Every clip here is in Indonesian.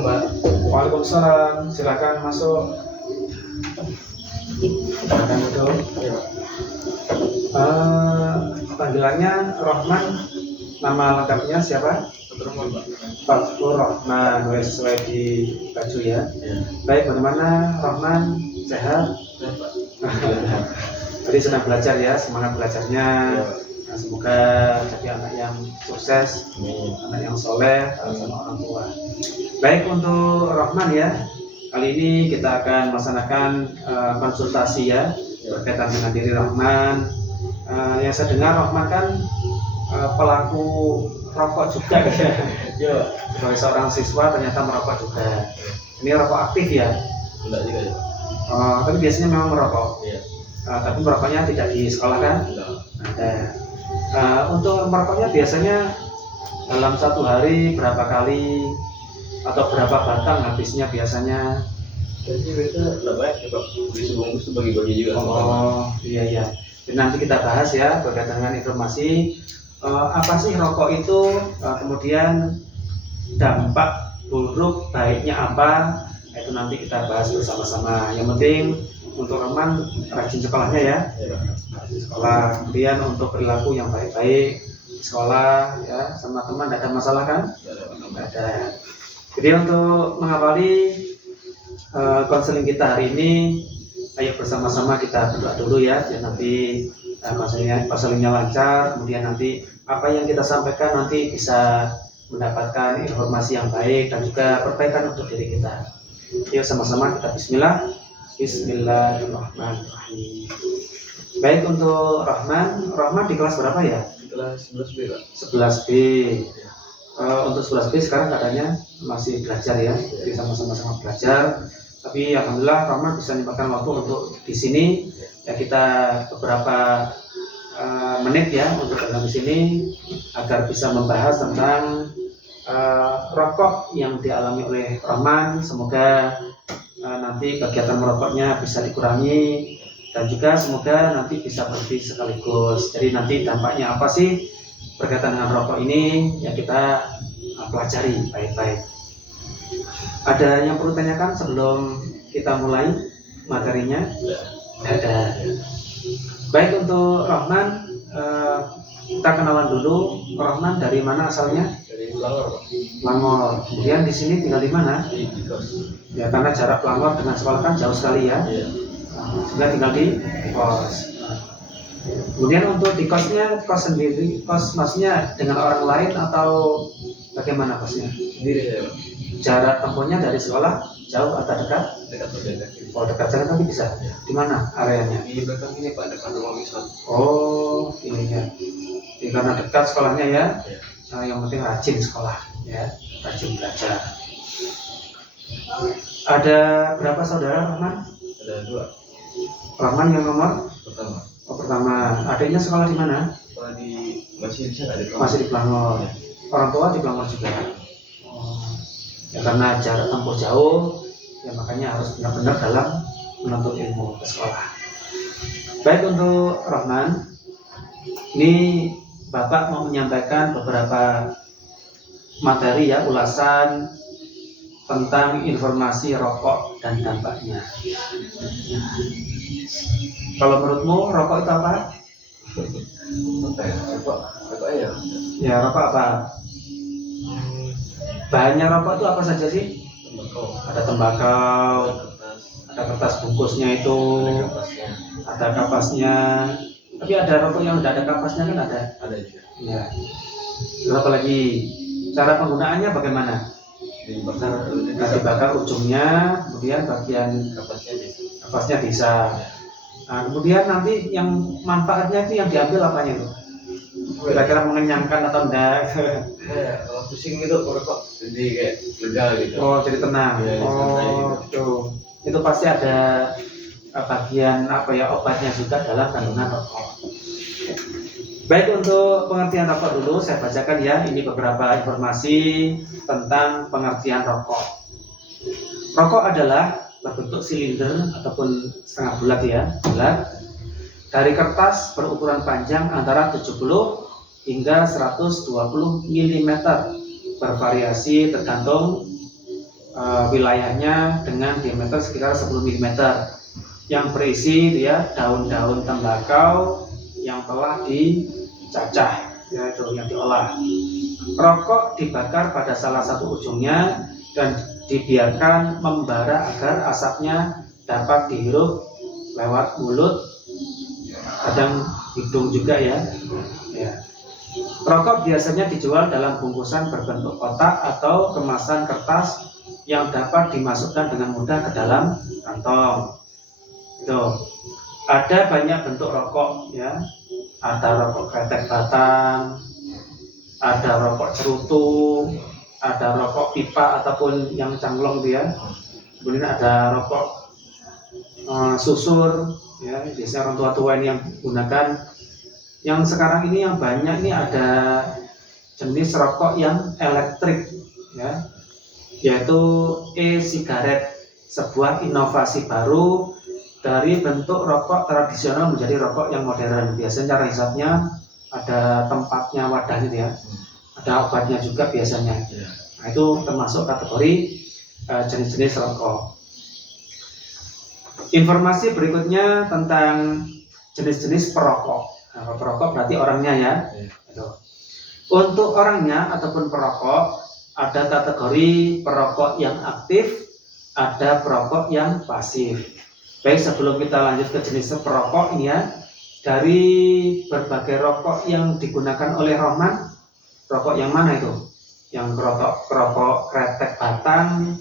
Assalamualaikum Mbak. Waalaikumsalam, silakan masuk. Silakan duduk. Ya, Pak. Panggilannya Rohman, nama lengkapnya siapa? Rahman, Pak. Fathur Rohman, sesuai di baju ya. Ya. Baik, bagaimana Rohman? Sehat? Ya, Pak. Tadi senang belajar ya, semangat belajarnya. Ya. Nah, semoga jadi anak yang sukses, Amin. anak yang soleh sama orang tua. Baik, untuk Rohman ya, kali ini kita akan melaksanakan konsultasi ya berkaitan dengan diri Rohman. Yang saya dengar Rohman kan pelaku rokok juga ya. Ya, Sebagai seorang siswa ternyata merokok juga. Ini rokok aktif ya. enggak juga ya. Tapi biasanya memang merokok. Iya. Tapi merokoknya tidak di sekolah kan? Enggak. Ada. Untuk merokoknya biasanya dalam satu hari berapa kali atau berapa batang habisnya biasanya? Jadi biasa enggak banyak ya, Pak. Bungkus tuh bagi-bagi juga sama teman. Oh iya iya. Jadi nanti kita bahas ya berkaitan dengan informasi apa sih rokok itu, kemudian dampak buruk baiknya apa, itu nanti kita bahas bersama-sama. Yang penting untuk Rohman rajin sekolahnya ya. Ya, Pak. Di sekolah, kemudian untuk perilaku yang baik-baik di sekolah ya, sama teman tidak ada masalah kan? Enggak ada, Pak. Tidak ada. Jadi untuk mengawali konseling kita hari ini, ayo bersama-sama kita berdoa dulu ya, biar nanti konselingnya lancar, kemudian nanti apa yang kita sampaikan nanti bisa mendapatkan informasi yang baik dan juga perbaikan untuk diri kita. Yuk sama-sama kita bismillah. Bismillahirrahmanirrahim. Baik, untuk Rohman di kelas berapa ya? Setelah 11 B, Pak. 11B. Untuk 11B sekarang keadaannya masih belajar ya, jadi sama-sama belajar. Tapi alhamdulillah Rohman bisa menyempatkan waktu untuk di sini. Ya kita beberapa menit ya untuk datang di sini agar bisa membahas tentang rokok yang dialami oleh Rohman. Semoga nanti kegiatan merokoknya bisa dikurangi dan juga semoga nanti bisa berhenti sekaligus. Jadi nanti dampaknya apa sih berkaitan dengan rokok ini ya kita pelajari baik-baik. Ada yang perlu tanyakan sebelum kita mulai materinya? Ada. Baik, untuk Rohman kita kenalan dulu. Rohman dari mana asalnya? Dari Langor, Pak. Langor. Kemudian di sini tinggal di mana? Di kos. Ya karena jarak Langor dengan sekolah kan jauh sekali ya. Iya. Sehingga tinggal di kos. Kemudian untuk di kosnya, kos sendiri, kos maksudnya dengan orang lain atau bagaimana kosnya? Sendiri saya, Pak. Jarak tempuhnya dari sekolah jauh atau dekat? Dekat saja kaki. Oh dekat jalan tapi bisa. Di mana areanya? Di belakang ini, Pak, dekat rumah wisata. Oh ini ya. Jadi karena dekat sekolahnya ya. Iya. Yang penting rajin sekolah ya, rajin belajar. Ada berapa saudara Rohman? Ada 2. Rohman yang nomor? Pertama, Pertama. Adiknya sekolah di mana? Pak, masih di sana, di Pelangor. Masih di Pelangor. Orang tua di Pelangor juga. Ya karena jarak tempuh jauh, ya makanya harus benar-benar dalam menuntut ilmu ke sekolah. Baik, untuk Rohman, ini Bapak mau menyampaikan beberapa materi ya, ulasan tentang informasi rokok dan dampaknya. Kalau menurutmu rokok itu apa? Apa ya? Apa ya? Ya rokok apa? Bahannya rokok itu apa saja sih? Tembakau. Ada tembakau, Kertas. ada kertas bungkusnya itu, Ada kapasnya. ada kapasnya. Tapi ada rokok yang tidak ada kapasnya kan ada. Ada juga. Ya. Terus apa lagi? Cara penggunaannya bagaimana? Dibakar. Dibakar ujungnya, kemudian bagian Kapasnya bisa. kapasnya bisa. Nah, kemudian nanti yang manfaatnya itu yang diambil apanya itu? Kira-kira mengenyangkan atau enggak? Nah, kalau pusing gitu merokok jadi kayak lega gitu. Oh, jadi tenang. Iya, santai Oh, gitu. gitu. Itu pasti ada bagian apa ya obatnya juga dalam kandungan rokok. Baik, untuk pengertian rokok dulu saya bacakan ya. Ini beberapa informasi tentang pengertian rokok. Rokok adalah berbentuk silinder ataupun setengah bulat ya, bulat dari kertas berukuran panjang antara 70 hingga 120 mm, bervariasi tergantung wilayahnya dengan diameter sekitar 10 mm yang berisi dia daun-daun tembakau yang telah dicacah, yaitu yang diolah. Rokok dibakar pada salah satu ujungnya dan dibiarkan membara agar asapnya dapat dihirup lewat mulut, kadang hidung juga ya. Rokok biasanya dijual dalam bungkusan berbentuk kotak atau kemasan kertas yang dapat dimasukkan dengan mudah ke dalam kantong. Itu ada banyak bentuk rokok ya. Ada rokok kretek batang, ada rokok cerutu, ada rokok pipa ataupun yang cangklong dia. Kemudian ada rokok susur ya, biasanya orang tua-tua ini yang gunakan. Yang sekarang ini yang banyak ini ada jenis rokok yang elektrik ya, yaitu e-sigaret, sebuah inovasi baru dari bentuk rokok tradisional menjadi rokok yang modern. Biasanya cara hisapnya ada tempatnya, wadahnya ya, ada obatnya juga biasanya. Nah, itu termasuk kategori jenis-jenis rokok. Informasi berikutnya tentang jenis-jenis perokok. Nah, perokok berarti orangnya ya. Untuk orangnya ataupun perokok ada kategori perokok yang aktif, ada perokok yang pasif. Baik, sebelum kita lanjut ke jenis perokok ini ya, dari berbagai rokok yang digunakan oleh Rohman, rokok yang mana itu? Yang rokok kretek batang,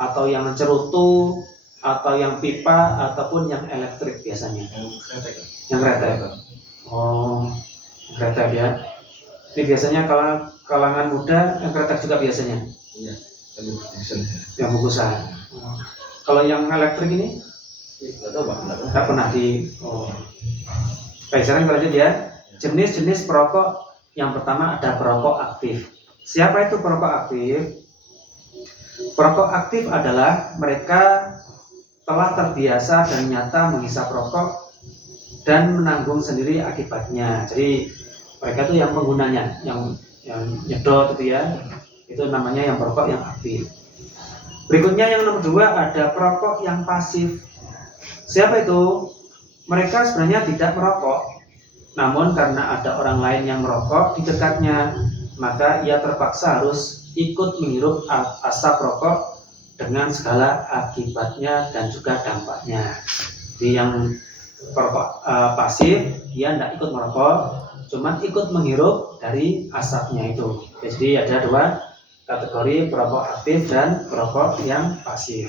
atau yang cerutu, atau yang pipa, ataupun yang elektrik biasanya? Yang kretek. Oh, kretek ya. Ini biasanya kalangan muda yang kretek juga biasanya. Iya, yang bungkusan. Kalau yang elektrik ini? Nggak pernah di. Oh. Baik, sekarang kita lanjut ya. Jenis-jenis perokok yang pertama ada perokok aktif. Siapa itu perokok aktif? Perokok aktif adalah mereka telah terbiasa dan nyata menghisap rokok dan menanggung sendiri akibatnya. Jadi mereka itu yang penggunanya, yang nyedot itu ya, itu namanya yang perokok yang aktif. Berikutnya yang nomor 2 ada perokok yang pasif. Siapa itu? Mereka sebenarnya tidak merokok, namun karena ada orang lain yang merokok di dekatnya, maka ia terpaksa harus ikut menghirup asap rokok dengan segala akibatnya dan juga dampaknya. Jadi yang perokok pasif, dia tidak ikut merokok, cuman ikut menghirup dari asapnya itu. Jadi ada 2 kategori, perokok aktif dan perokok yang pasif.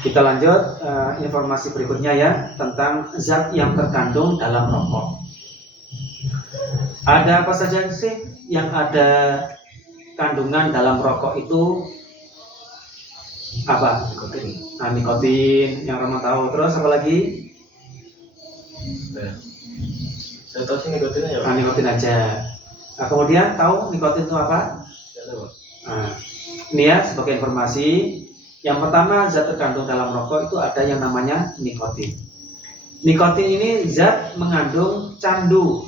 Kita lanjut informasi berikutnya ya, tentang zat yang terkandung dalam rokok. Ada apa saja sih yang ada kandungan dalam rokok itu? Apa? Nikotin. Nah, nikotin yang Rama tahu. Terus apa lagi? Saya tahu sih nikotin aja. Nah, nikotin aja. Nah, kemudian tahu nikotin itu apa? Nah, ini ya sebagai informasi. Yang pertama, zat terkandung dalam rokok itu ada yang namanya nikotin. Nikotin ini zat mengandung candu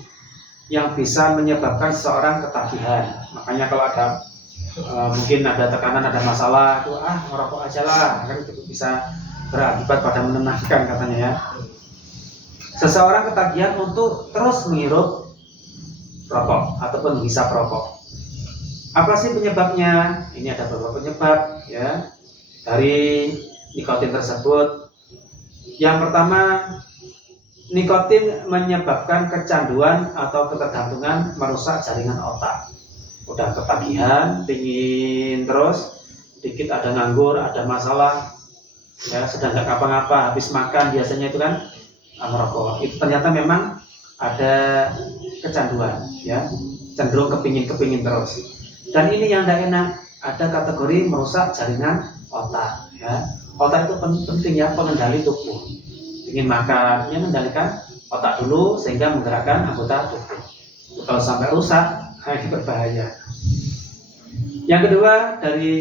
yang bisa menyebabkan seseorang ketagihan. Makanya kalau ada mungkin ada tekanan, ada masalah, itu ngerokok aja lah, kan itu bisa berakibat pada menenangkan katanya ya. Seseorang ketagihan untuk terus menghirup rokok ataupun menghisap rokok. Apa sih penyebabnya? Ini ada beberapa penyebab ya dari nikotin tersebut. Yang pertama, nikotin menyebabkan kecanduan atau ketergantungan, merusak jaringan otak. Udah ketagihan, pingin terus, dikit ada nganggur, ada masalah, ya sedang nggak ngapa-ngapa, habis makan biasanya itu kan merokok. Itu ternyata memang ada kecanduan, ya cenderung kepingin terus. Dan ini yang tidak enak, ada kategori merusak jaringan otak, ya. Otak itu penting ya, pengendali tubuh. Ingin makan, ya mengendalikan otak dulu sehingga menggerakkan anggota tubuh. Kalau sampai rusak, ini berbahaya. Yang kedua, dari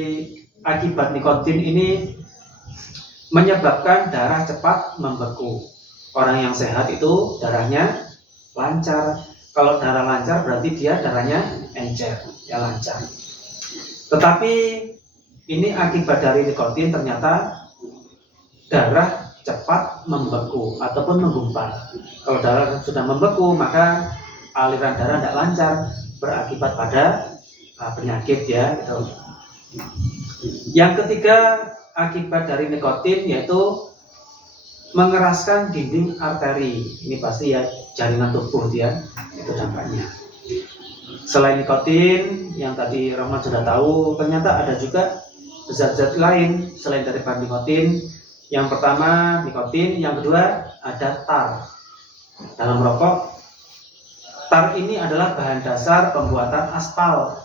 akibat nikotin ini menyebabkan darah cepat membeku. Orang yang sehat itu darahnya lancar. Kalau darah lancar berarti dia darahnya encer, ya lancar. Tetapi ini akibat dari nikotin, ternyata darah cepat membeku ataupun menggumpal. Kalau darah sudah membeku, maka aliran darah tidak lancar, berakibat pada penyakit ya. Gitu. Yang ketiga akibat dari nikotin yaitu mengeraskan dinding arteri. Ini pasti ya jaringan tubuh dia, itu dampaknya. Selain nikotin yang tadi Rahman sudah tahu, ternyata ada juga zat-zat lain selain dari bahan nikotin. Yang pertama nikotin, yang kedua ada tar. Dalam rokok, tar ini adalah bahan dasar pembuatan aspal.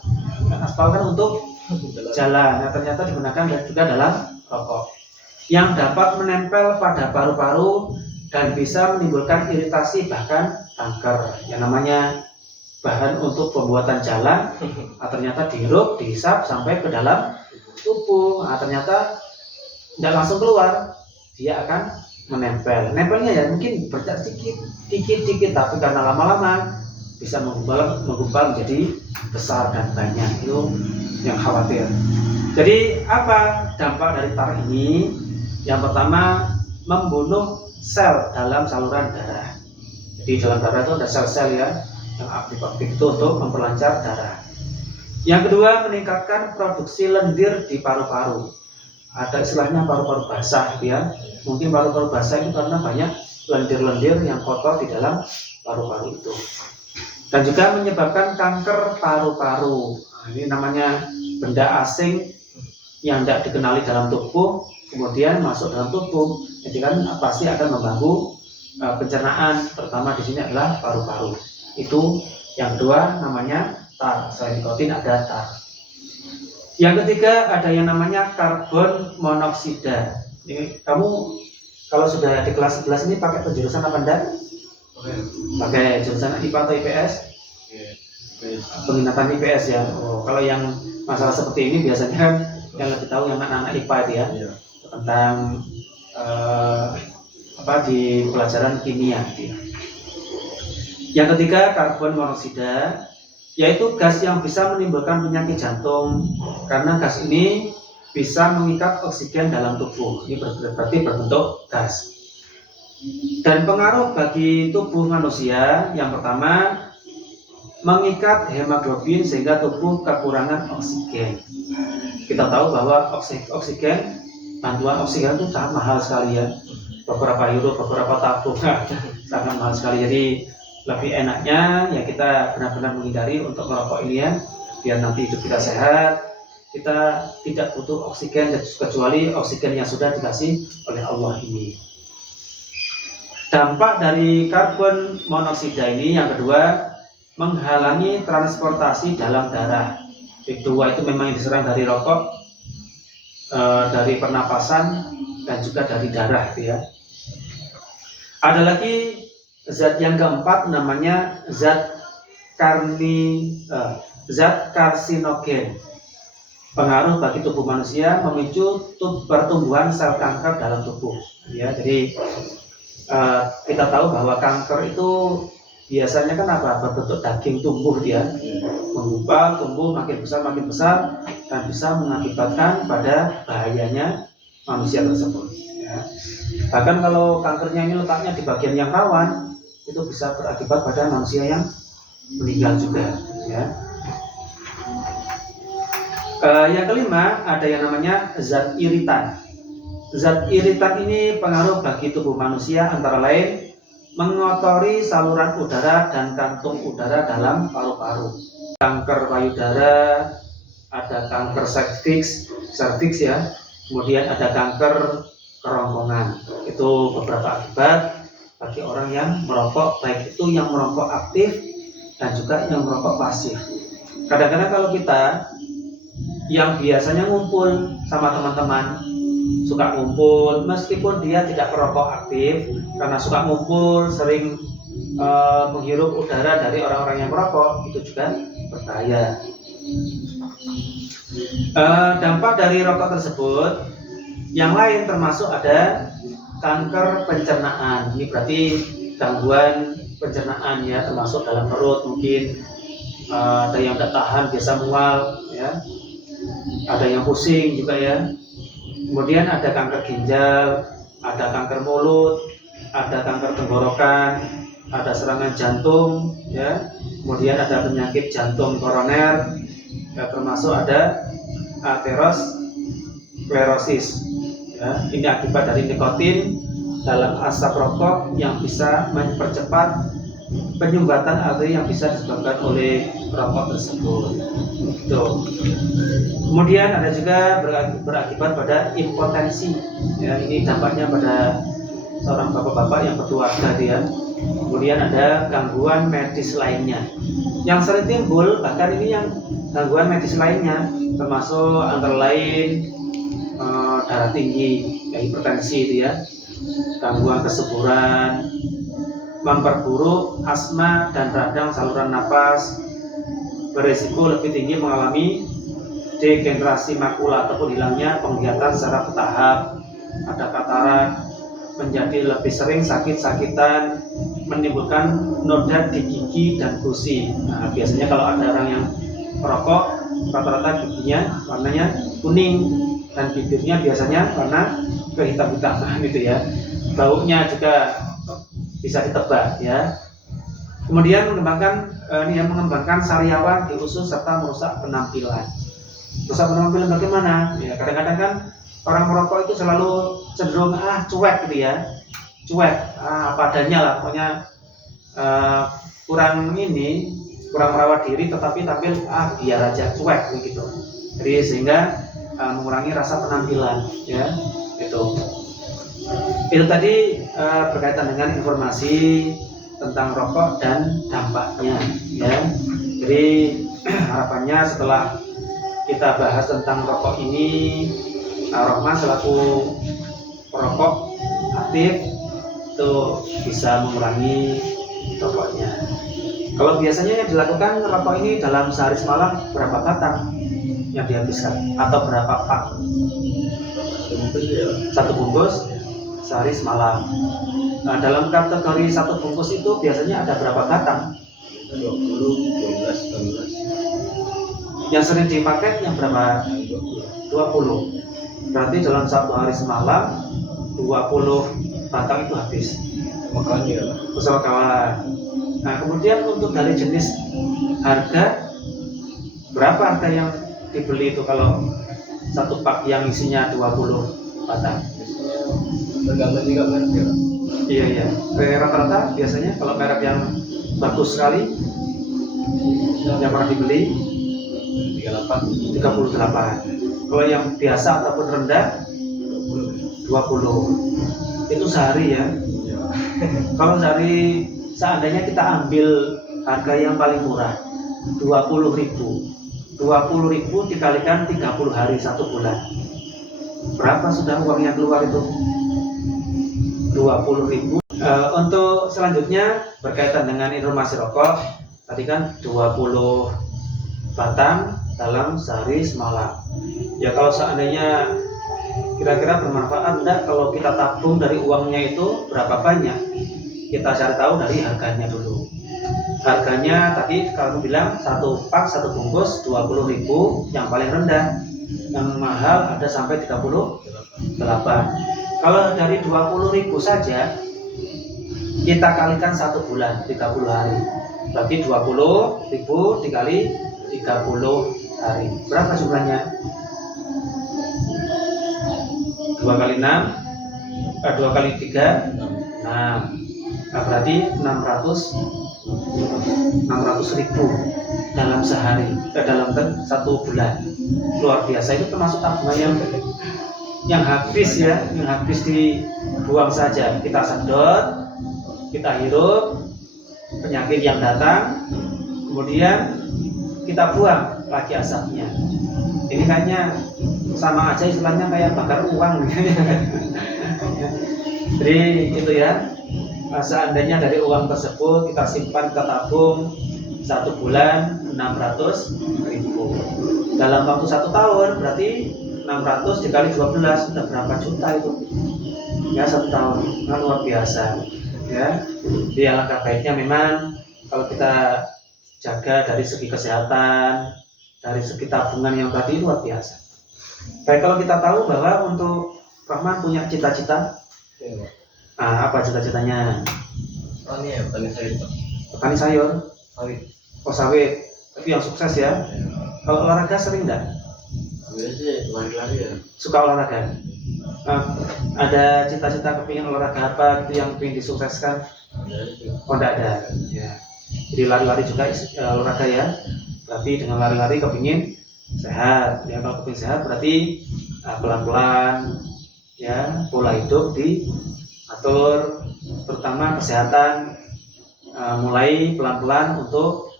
Aspal kan untuk jalan, nah, ternyata digunakan juga dalam rokok, yang dapat menempel pada paru-paru dan bisa menimbulkan iritasi bahkan kanker. Yang namanya bahan untuk pembuatan jalan, ternyata dihirup, dihisap sampai ke dalam tubuh, ternyata tidak langsung keluar, dia akan menempel. Nempelnya ya mungkin bercak dikit, tapi karena lama-lama bisa menggumpal menjadi besar dan banyak. Itu yang khawatir. Jadi apa dampak dari tar ini? Yang pertama, membunuh sel dalam saluran darah. Jadi dalam darah itu ada sel-sel ya yang aktif-aktif itu untuk memperlancar darah. Yang kedua, meningkatkan produksi lendir di paru-paru. Ada istilahnya paru-paru basah ya. Mungkin paru-paru basah itu karena banyak lendir-lendir yang kotor di dalam paru-paru itu. Dan juga menyebabkan kanker paru-paru. Nah, ini namanya benda asing yang tidak dikenali dalam tubuh, kemudian masuk dalam tubuh, jadi kan pasti akan mengganggu pencernaan, terutama di sini adalah paru-paru. Itu yang kedua, namanya tar. Selain nikotin ada tar. Yang ketiga ada yang namanya karbon monoksida. Ini kamu kalau sudah di kelas 11 ini pakai penjurusan apa enggak? Pakai jurusan IPA atau IPS? Peminatan IPS ya. Oh, kalau yang masalah seperti ini biasanya yang lebih tahu yang anak-anak IPA itu ya, tentang di pelajaran kimia gitu ya. Yang ketiga karbon monoksida, yaitu gas yang bisa menimbulkan penyakit jantung karena gas ini bisa mengikat oksigen dalam tubuh. Ini berarti berbentuk gas. Dan pengaruh bagi tubuh manusia, yang pertama mengikat hemoglobin sehingga tubuh kekurangan oksigen. Kita tahu bahwa oksigen, bantuan oksigen itu sangat mahal sekali ya, beberapa euro, beberapa tabung, sangat mahal sekali. Jadi lebih enaknya ya kita benar-benar menghindari untuk merokok ini ya, biar nanti hidup kita sehat. Kita tidak butuh oksigen kecuali oksigen yang sudah dikasih oleh Allah ini. Dampak dari karbon monoksida ini yang kedua, menghalangi transportasi dalam darah. Dua itu memang yang diserang dari rokok, dari pernapasan dan juga dari darah ya. Ada lagi zat yang keempat, namanya zat karsinogen. Pengaruh bagi tubuh manusia, memicu pertumbuhan sel kanker dalam tubuh ya. Jadi kita tahu bahwa kanker itu biasanya kan berbentuk daging tumbuh dia, menggumpal, tumbuh makin besar dan bisa mengakibatkan pada bahayanya manusia tersebut ya. Bahkan kalau kankernya ini letaknya di bagian yang rawan, itu bisa berakibat pada manusia yang meninggal juga ya. Yang kelima ada yang namanya zat iritan. Zat iritan ini pengaruh bagi tubuh manusia antara lain mengotori saluran udara dan kantung udara dalam paru-paru. Kanker payudara, ada kanker serviks ya, kemudian ada kanker kerongkongan. Itu beberapa akibat bagi orang yang merokok, baik itu yang merokok aktif dan juga yang merokok pasif. Kadang-kadang kalau kita yang biasanya ngumpul sama teman-teman, suka ngumpul meskipun dia tidak merokok aktif, karena suka ngumpul sering menghirup udara dari orang-orang yang merokok, itu juga berbahaya. Dampak dari rokok tersebut yang lain termasuk ada kanker pencernaan. Ini berarti gangguan pencernaan ya, termasuk dalam perut, mungkin ada yang tidak tahan biasa mual ya. ada yang pusing juga ya. Kemudian ada kanker ginjal, ada kanker mulut, ada kanker tenggorokan, ada serangan jantung ya. Kemudian ada penyakit jantung koroner ya, termasuk ada aterosklerosis ya. Ini akibat dari nikotin dalam asap rokok yang bisa mempercepat penyumbatan arteri yang bisa disebabkan oleh rokok tersebut. Tuh. Kemudian ada juga berakibat pada impotensi. Ya, ini dampaknya pada seorang bapak-bapak yang berkeluarga dia. Kemudian ada gangguan medis lainnya. Yang sering timbul bahkan ini yang gangguan medis lainnya termasuk antara lain darah tinggi, ya, hipertensi itu ya, gangguan kesuburan, memperburuk asma dan radang saluran napas, berisiko lebih tinggi mengalami degenerasi makula ataupun hilangnya penglihatan secara bertahap, ada katarak, menjadi lebih sering sakit-sakitan, menimbulkan noda di gigi dan gusi. Nah, biasanya kalau ada orang yang merokok, rata-rata giginya warnanya kuning dan bibirnya biasanya warna kehitam-hitaman gitu ya. Baunya juga bisa ditebak ya. Kemudian mengembangkan sariawan di usus serta merusak penampilan. Merusak penampilan bagaimana? Ya, kadang-kadang kan orang merokok itu selalu cenderung cuek gitu ya, cuek, apa adanya lah, pokoknya kurang merawat diri, tetapi tampil biar aja cuek begitu. Jadi sehingga mengurangi rasa penampilan ya, itu tadi berkaitan dengan informasi tentang rokok dan dampaknya ya. Jadi harapannya setelah kita bahas tentang rokok ini, Rohman selaku perokok aktif itu bisa mengurangi rokoknya. Kalau biasanya yang dilakukan rokok ini dalam sehari semalam berapa batang yang dihabiskan atau berapa pak? Satu bungkus sehari semalam. Nah, dalam kategori satu bungkus itu biasanya ada berapa batang? 20, 12, 19. Yang sering dipakai yang berapa? 20. Berarti dalam satu hari semalam 20 batang itu habis. Makanya Pesawat kawan. Nah, kemudian untuk dari jenis harga, berapa harga yang dibeli itu kalau satu pak yang isinya 20 batang? tergantung juga merek ya. Iya. Rata-rata biasanya kalau merek yang bagus sekali yang pernah dibeli 38. Kalau yang biasa ataupun rendah 20. Itu sehari ya. Kalau sehari seandainya kita ambil harga yang paling murah 20.000 dikalikan 30 hari 1 bulan, berapa sudah uang yang keluar itu? 20.000. Untuk selanjutnya berkaitan dengan informasi rokok, tadi kan 20 batang dalam sehari semalam. Ya kalau seandainya kira-kira bermanfaat enggak kalau kita tabung dari uangnya itu berapa banyak? Kita cari tahu dari harganya dulu. Harganya tadi kalau bilang satu pak satu bungkus 20.000 yang paling rendah, yang mahal ada sampai 38. Kalau dari 20.000 saja kita kalikan 1 bulan 30 hari, berarti 20.000 dikali 30 hari, berapa jumlahnya? 2 kali 6 2 kali 3 6. Nah, berarti 600.000 dalam sehari, dalam 1 bulan. Luar biasa, itu termasuk tabungan yang habis ya, yang habis dibuang saja. Kita sedot, kita hirup penyakit yang datang, kemudian kita buang lagi asapnya. Ini kayaknya sama aja istilahnya kayak bakar uang. Jadi itu ya, seandainya dari uang tersebut kita simpan, kita tabung 1 bulan 600.000, dalam waktu 1 tahun berarti 600 dikali 12 sudah berapa juta itu ya, 1 tahun. Nah, luar biasa ya. Jadi alangkah baiknya memang kalau kita jaga dari segi kesehatan, dari segi tabungan yang tadi luar biasa. Baik, kalau kita tahu bahwa untuk Rahman punya cita-cita, Iya, Pak. apa cita-citanya? Tani ya, tani sawit, Pak. Petani sayur, Sawit. oh sawit, tapi yang sukses ya. Kalau olahraga sering nggak? Biasanya sih lari-lari ya. Suka olahraga? Ada cita-cita kepingin olahraga apa itu yang ingin disukseskan? Ada sih. Oh enggak ada. Ya. Jadi lari-lari juga olahraga ya. Berarti dengan lari-lari kepingin sehat. Ya kalau kepingin sehat berarti pelan-pelan ya pola hidup diatur, terutama kesehatan, mulai pelan-pelan untuk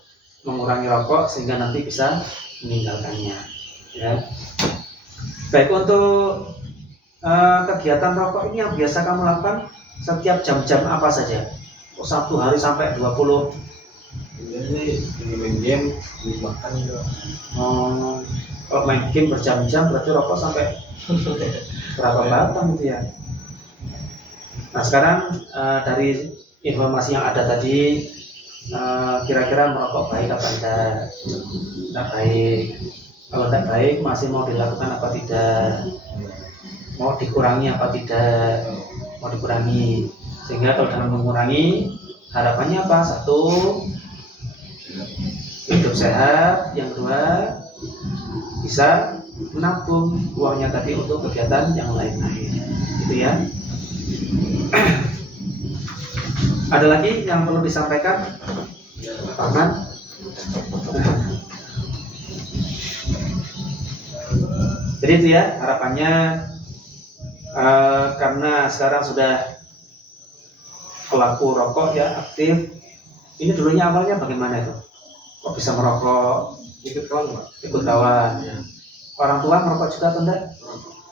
mengurangi rokok sehingga nanti bisa meninggalkannya. Ya. Baik, untuk kegiatan rokok ini yang biasa kamu lakukan setiap jam-jam apa saja? Satu hari sampai 20. Biasanya sih main game, beli makan gitu. Oh, kalau main game berjam-jam berarti rokok sampai berapa batang gitu ya? Nah sekarang dari informasi yang ada tadi, kira-kira merokok baik apa tidak? Tidak baik. Kalau tidak baik masih mau dilakukan apa tidak? Mau dikurangi apa tidak? Mau dikurangi. Sehingga kalau dengan mengurangi harapannya apa? Satu, hidup sehat. Yang kedua, bisa menabung uangnya tadi untuk kegiatan yang lain-lain. Gitu ya. Ada lagi yang perlu disampaikan, Rahman? Jadi itu ya harapannya, karena sekarang sudah pelaku rokok ya aktif. Ini dulunya awalnya bagaimana itu? Kok bisa merokok? Ikut kawan, Pak. Ikut kawan. Ya. Orang tua merokok juga atau enggak?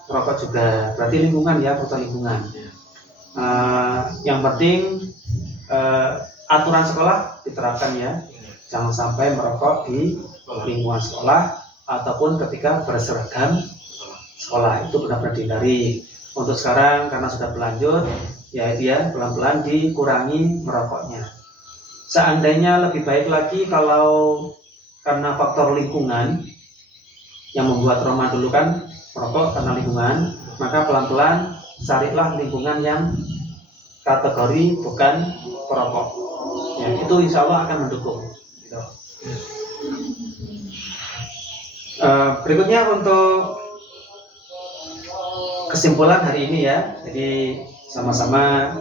Merokok juga. Berarti lingkungan ya, faktor lingkungan. Ya. Yang penting aturan sekolah diterapkan ya. Jangan sampai merokok di lingkungan sekolah ataupun ketika berseragam sekolah, itu benar-benar dihindari. Untuk sekarang karena sudah berlanjut, ya itu ya pelan-pelan dikurangi merokoknya. Seandainya lebih baik lagi kalau karena faktor lingkungan yang membuat Roma dulu kan merokok karena lingkungan, maka pelan-pelan carilah lingkungan yang kategori bukan perokok. Ya, itu insya Allah akan mendukung. Gitu. Berikutnya untuk kesimpulan hari ini ya. Jadi sama-sama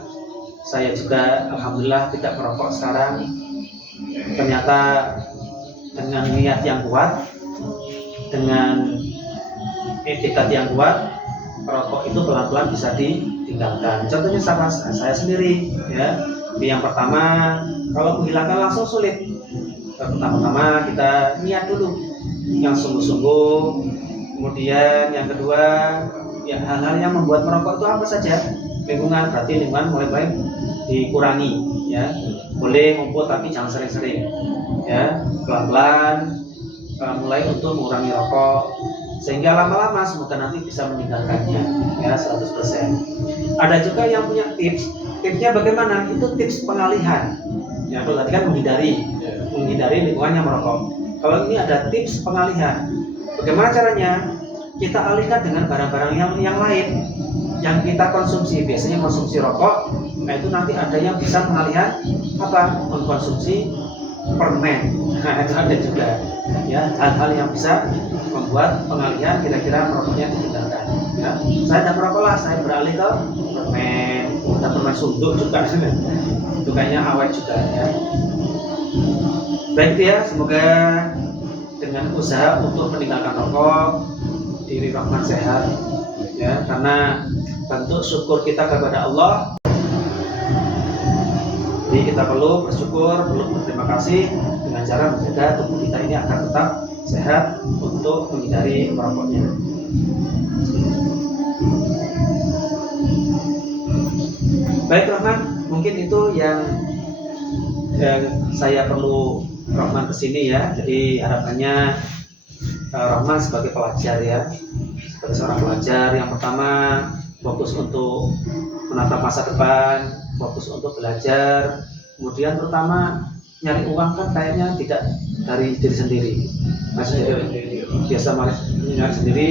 saya juga alhamdulillah tidak merokok sekarang. Ternyata dengan niat yang kuat, dengan etikat yang kuat, merokok itu pelan-pelan bisa ditinggalkan. Contohnya sama saya sendiri ya. Yang pertama, kalau menghilangkan langsung sulit. Pertama-tama kita niat dulu yang sungguh-sungguh. Kemudian yang kedua, ya hal-hal yang membuat merokok itu apa saja? Lingkungan, berarti lingkungan mulai baik dikurangi ya. Boleh ngumpul tapi jangan sering-sering ya. Pelan-pelan mulai untuk mengurangi rokok sehingga lama-lama semoga nanti bisa meninggalkannya ya 100%. Ada juga yang punya tipsnya bagaimana? Itu tips pengalihan ya. Kalau tadi kan menghindari lingkungan yang merokok. Kalau ini ada tips pengalihan. Bagaimana caranya? Kita alihkan dengan barang-barang yang lain yang kita konsumsi. Biasanya konsumsi rokok, nah itu nanti ada yang bisa pengalihan apa? Mengkonsumsi permen. Nah itu ada juga ya, hal-hal yang bisa membuat pengalihan kira-kira merokoknya ditinggalkan ya. Saya tidak merokok lah, saya beralih ke permen. Ada permen sunduk juga itu kayaknya awet juga ya. Baik ya, semoga dengan usaha untuk meninggalkan rokok diri Rahman sehat ya, karena bentuk syukur kita kepada Allah. Jadi kita perlu bersyukur, perlu berterima kasih dengan cara menjaga tubuh kita ini agar tetap sehat untuk menghindari merokoknya. Baik Rahman, mungkin itu yang saya perlu Rahman kesini ya. Jadi harapannya Rahman sebagai pelajar ya, sebagai seorang pelajar yang pertama fokus untuk menatap masa depan, fokus untuk belajar. Kemudian terutama nyari uang kan kayaknya tidak dari diri sendiri, biasa nyari sendiri.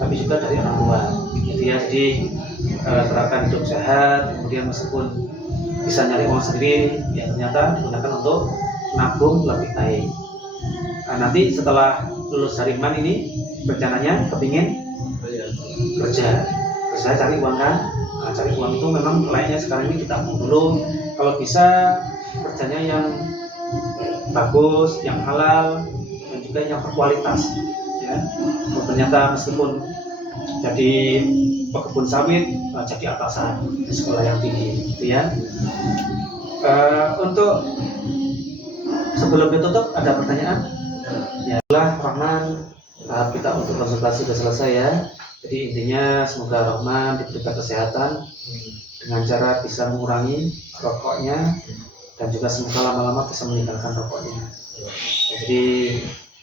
tapi juga dari orang tua. Gitu ya. Jadi terapkan hidup sehat, kemudian meskipun bisa nyari uang sendiri, ya ternyata digunakan untuk nabung lebih baik. Nah, nanti setelah lulus dari Man ini rencananya kepingin kerja cari uang kan. Nah, cari uang itu memang layaknya sekarang ini ditabung dulu, kalau bisa kerjanya yang bagus, yang halal, dan juga yang berkualitas ya. Ternyata meskipun jadi pekebun sawit, jadi atasan di sekolah yang tinggi gitu ya. Untuk sebelum ditutup ada pertanyaan? Ya, Rahman, tahap kita untuk konsultasi sudah selesai ya. Jadi intinya semoga Rahman diberikan kesehatan dengan cara bisa mengurangi rokoknya, dan juga semoga lama-lama bisa meninggalkan rokoknya. Jadi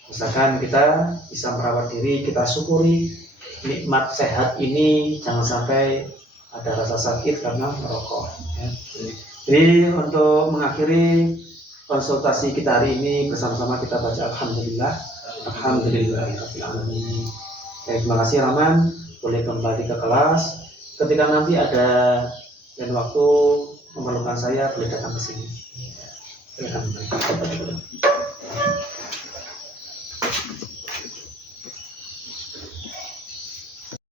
misalkan kita bisa merawat diri, kita syukuri nikmat sehat ini, jangan sampai ada rasa sakit karena merokok ya. Jadi untuk mengakhiri konsultasi kita hari ini, bersama-sama kita baca Alhamdulillahirabbil alamin. Terima kasih Rahman, boleh kembali ke kelas. Ketika nanti ada dan waktu memerlukan saya, boleh datang ke sini. Silakan.